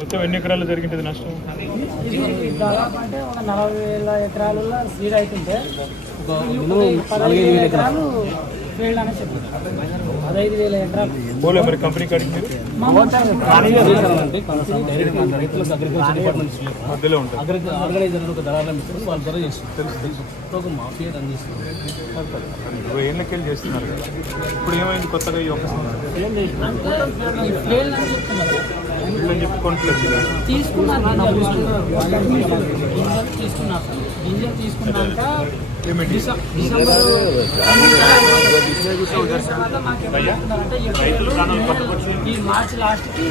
మొత్తం ఎన్ని ఎకరాలు జరిగింది నష్టం? దాదాపు అంటే ఒక 40,000 ఎకరాలలో సీడ్ అవుతుంటే 15,000 ఎకరాలు ఫెయిల్డ్ అని చెప్పారు. 15,000 ఎకరాలు పోలే మరి కంపెనీ కాడికి మీరు మధ్యలో ఉంటారు. ఆర్గనైజర్ ఒక దళాలను ఇస్తారు, వాళ్ళ ధర చేస్తారు. ఒక మాఫియా రన్ చేస్తున్నారు. 20 ఏళ్ళకెళ్ళి చేస్తున్నారు కదా. ఇప్పుడు ఏమైంది కొత్తగా ఈ ఒక్క ఫెయిల్డ్ అని చెప్తున్నారు. వీళ్ళని చెప్పుకోవట్లేదు. తీసుకున్నారు గింజలు తీసుకున్నాక డిసెంబర్ ఈ మార్చి లాస్ట్కి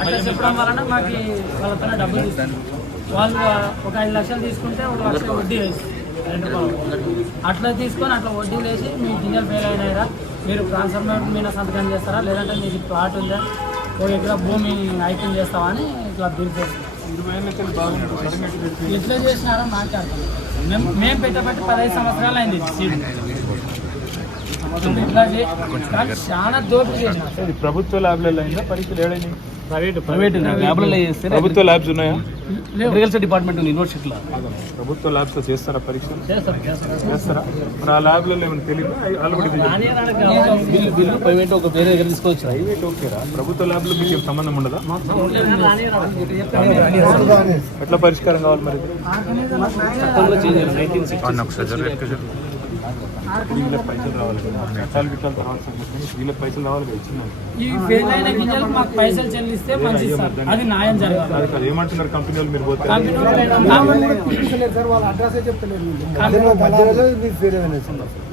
అట్లా చెప్పడం వలన మాకు వాళ్ళతో డబ్బులు తీసుకున్నారు. వాళ్ళు ఒక 5 లక్షలు తీసుకుంటే 1 లక్ష వడ్డీ వేసి అట్లా తీసుకొని అట్లా వడ్డీ వేసి మీ గింజలు ఫెయిల్ అయినాయిరా, మీరు ట్రాన్స్ఫర్మర్ మీద సంతకం చేస్తారా, లేదంటే మీకు ప్లాట్ ఉందా, 1 ఎకరా భూమి ఐక్యం చేస్తావా అని ఇట్లా పిలిచేస్తాం. 20 ఏళ్ళకెళ్ళి బాగుంటుంది. ఎట్లా చేసినారో మాట్లాడతాం. మేము పెట్టబట్టి 15 సంవత్సరాలు అయింది సీడ్. ఇట్లా కానీ చాలా దోపిడీ చేసినారు. ప్రభుత్వ ల్యాబ్లలో అయిందా పరీక్షలు? ఏడైనా ప్రైవేట్ ల్యాబ్లలో చేస్తే ప్రభుత్వ ల్యాబ్స్ ఉన్నాయా? అగ్రికల్చర్ డిపార్ట్మెంట్ యూనివర్సిటీలో ప్రభుత్వ ల్యాబ్స్ లో చేస్తారా పరీక్షలు? చేస్తారా? మరి ఆ ల్యాబ్లలో ఏమైనా తెలియదు? ఆల్రెడీ బిల్లు ప్రైవేట్ ఒక వేరే దగ్గర తీసుకోవచ్చు. ప్రైవేట్ ఓకేరా, ప్రభుత్వ ల్యాబ్లో మీకు ఏం సంబంధం ఉండదా? ఎట్లా పరిష్కారం కావాలి మరి? చట్టంలో చేంజ్ 1960 వీళ్ళకి పైసలు రావాలి కదా, చట్టాలు గిట్టాలు తర్వాత వీళ్ళకి పైసలు రావాలి కదా. ఇచ్చింది ఈ ఫెయిల్ అయిన గింజలకు మాకు పైసలు చెల్లిస్తే మంచిది సార్, అది న్యాయం జరగాలి. అది కాదు ఏమంటున్నారు కంపెనీ వాళ్ళు? మీరు పోతే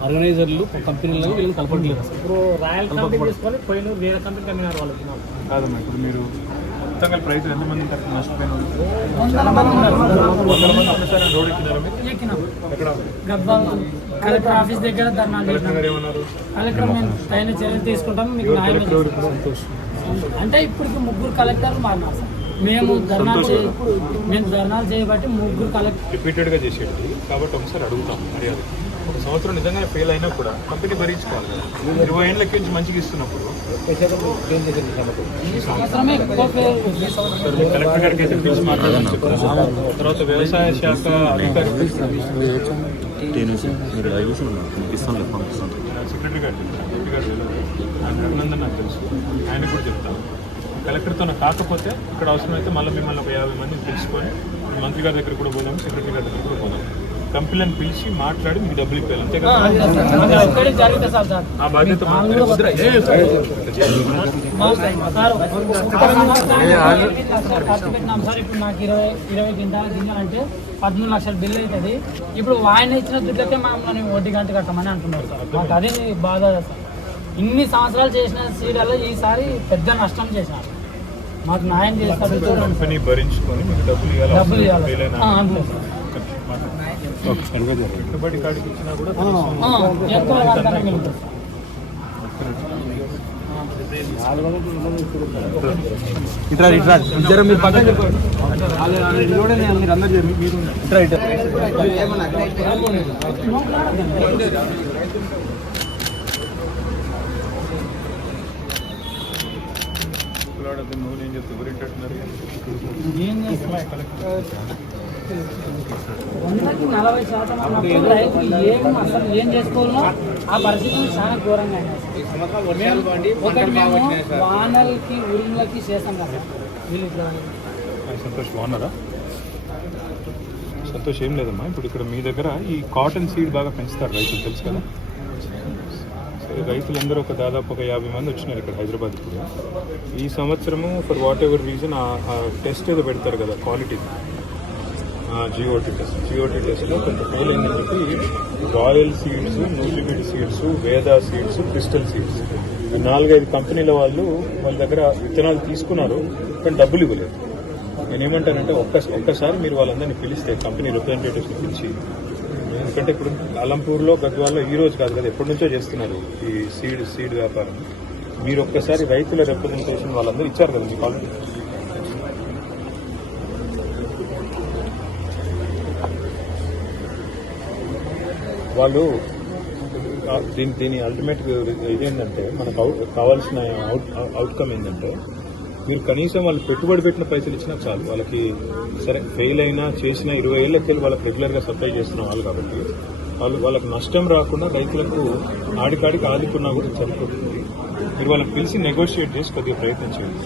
ఆర్గనైజర్లు కంపెనీలను వీళ్ళని కలపట్లేదు. కాదమ్మా, ఇప్పుడు మీరు మొత్తంగా రైతులు ఎంతమంది ఉంటారు నష్టపోయిన వాళ్ళు? 100 మంది ఉన్నారు. 100 మంది ఒకసారి రోడ్ ఎక్కినారా మీరు? ఎక్కినాం. ఎక్కడ? గద్వాల కలెక్టర్ ఆఫీస్ దగ్గర ధర్నా కలెక్టర్ గారు ఏమన్నారు? కలెక్టర్ మేము పైన చర్యలు తీసుకుంటాం, మీకు న్యాయం కలెక్టర్ ఎవరు ఇప్పుడు? సంతోష్. అంటే ఇప్పటికి 3 కలెక్టర్లు మారినారు సార్. మేము ధర్నాలు చేయబట్టి 3 కలెక్టర్ రిపీటెడ్గా చేసేది కాబట్టి ఒకసారి అడుగుతాం మర్యాద. 1 సంవత్సరం నిజంగా ఫెయిల్ అయినా కూడా కంపెనీ భరించుకోవాలి కదా. 20 ఏళ్ళకి నుంచి మంచిగా ఇస్తున్నప్పుడు ఈ సంవత్సరమే ఎక్కువ ఫెయిల్. కలెక్టర్ గారికి అయితే పిలిచి మాట్లాడాలని చెప్పారు. తర్వాత వ్యవసాయ శాఖ అధికారి సెక్రటరీ గారు అభినందన్ నాకు తెలుసు, ఆయన కూడా చెప్తాను. కలెక్టర్తో కాకపోతే ఇక్కడ అవసరమైతే మళ్ళీ మిమ్మల్ని ఒక 50 మందిని తెలుసుకొని మంత్రి గారి దగ్గర కూడా పోదాం, సెక్రటరీ గారి దగ్గర కూడా పోదాం. కంపెనీలను పిలిచి మాట్లాడి మీకు డబ్బులు ఇవ్వాలి, అంతే కదా? ఆ బాధ్యత సార్. ఇప్పుడు నాకు 20 గింజలు అంటే 13 లక్షల బిల్లు అవుతుంది. ఇప్పుడు ఆయన ఇచ్చిన దుడ్లకే మమ్మల్ని వడ్డీ గంట కట్టమని అంటున్నారు సార్. మాకు అది బాధ సార్. ఇన్ని సంవత్సరాలు చేసిన సీడల్లో ఈసారి పెద్ద నష్టం చేసినారు. మాకు న్యాయం చేస్తారు. కంపెనీ భరించుకొని మీకు డబ్బులు ఇవ్వాలి. పెట్టుబడి కాడికి ఇచ్చినా కూడా ఇట్లా మీరు పక్కన చెప్పండి. మీరు అందరు మీరు నువ్వు నేను చెప్తే ఎవరింటున్నారు? వందకి 40% ఉన్నప్పుడు రైతులు అసలు ఏం చేసుకోవాలో ఆ పరిస్థితులు చాలా ఘోరంగా ఉన్నాయి. ఒకటి మేము వానలకి ఉరుములకి చేస్తాం కదా. సంతోష్ బాగున్నారా? సంతోష్ ఏం లేదమ్మా, ఇప్పుడు ఇక్కడ మీ దగ్గర ఈ కాటన్ సీడ్ బాగా పెంచుతారు రైతులు, తెలుసు కదా? రైతులందరూ దాదాపు ఒక 50 మంది వచ్చినారు ఇక్కడ హైదరాబాద్. ఇప్పుడు ఈ సంవత్సరము ఫర్ వాట్ ఎవర్ రీజన్ ఆ టెస్ట్ ఏదో పెడతారు కదా, క్వాలిటీ జిఓటీ టెస్ట్లో కొంత ఫెయిల్ అయిందని చెప్పి రాయల్ సీడ్స్, న్యూలిమిడ్ సీడ్స్, వేదా సీడ్స్, క్రిస్టల్ సీడ్స్ 4-5 కంపెనీల వాళ్ళ దగ్గర విత్తనాలు తీసుకున్నారు, కానీ డబ్బులు ఇవ్వలేదు. నేనేమంటానంటే ఒక్కసారి మీరు వాళ్ళందరినీ పిలిస్తే, కంపెనీ రిప్రజెంటేటివ్స్ని పిలిచి, ఎందుకంటే ఇప్పుడు అలంపూర్లో గద్వాల్లో ఈ రోజు కాదు కదా, ఎప్పటి నుంచో చేస్తున్నారు ఈ సీడ్ వ్యాపారం. మీరు ఒక్కసారి రైతుల రిప్రజెంటేషన్ వాళ్ళందరూ ఇచ్చారు కదా మీకు ఆల్రెడీ. వాళ్ళు దీని అల్టిమేట్ ఇదేంటంటే మనకు కావాల్సిన అవుట్కమ్ ఏంటంటే మీరు కనీసం వాళ్ళు పెట్టుబడి పెట్టిన పైసలు ఇచ్చినా చాలు. వాళ్ళకి సరే ఫెయిల్ అయినా చేసినా 20 ఏళ్ళకెళ్ళి వాళ్ళకి రెగ్యులర్గా సప్లై చేస్తున్న వాళ్ళు కాబట్టి వాళ్ళకి నష్టం రాకుండా రైతులకు ఆడికాడికి ఆదుకున్నా కూడా సరిపోతుంది. మీరు వాళ్ళని పిలిచి నెగోషియేట్ చేసి కొద్దిగా ప్రయత్నం చేయండి.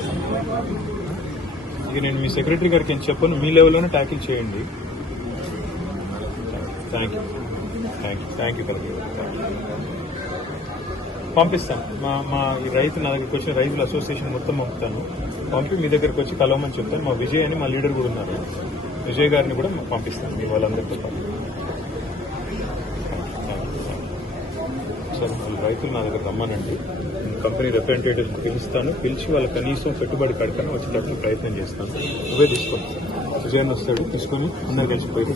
ఇక నేను మీ సెక్రటరీ గారికి ఏం చెప్పను, మీ లెవెల్లోనే ట్యాకిల్ చేయండి. థ్యాంక్ యూ పంపిస్తాను. మా ఈ రైతు నా దగ్గరికి వచ్చిన రైతుల అసోసియేషన్ మొత్తం పంపుతాను. పంపి మీ దగ్గరికి వచ్చి కలవమని చెప్తాను. మా విజయ్ అని మా లీడర్ కూడా ఉన్నారు, విజయ్ గారిని కూడా పంపిస్తాను మీ వాళ్ళందరితో పాటు. సరే, వాళ్ళ రైతులు నా దగ్గర రమ్మనండి. కంపెనీ రిప్రజెంటేటివ్స్ పిలుస్తాను. పిలిచి వాళ్ళ కనీసం పెట్టుబడి కడకనే వచ్చేటప్పుడు ప్రయత్నం చేస్తాను. నువ్వే తీసుకోండి. విజయన్ వస్తాడు, తీసుకొని అందరు కలిసి పోయి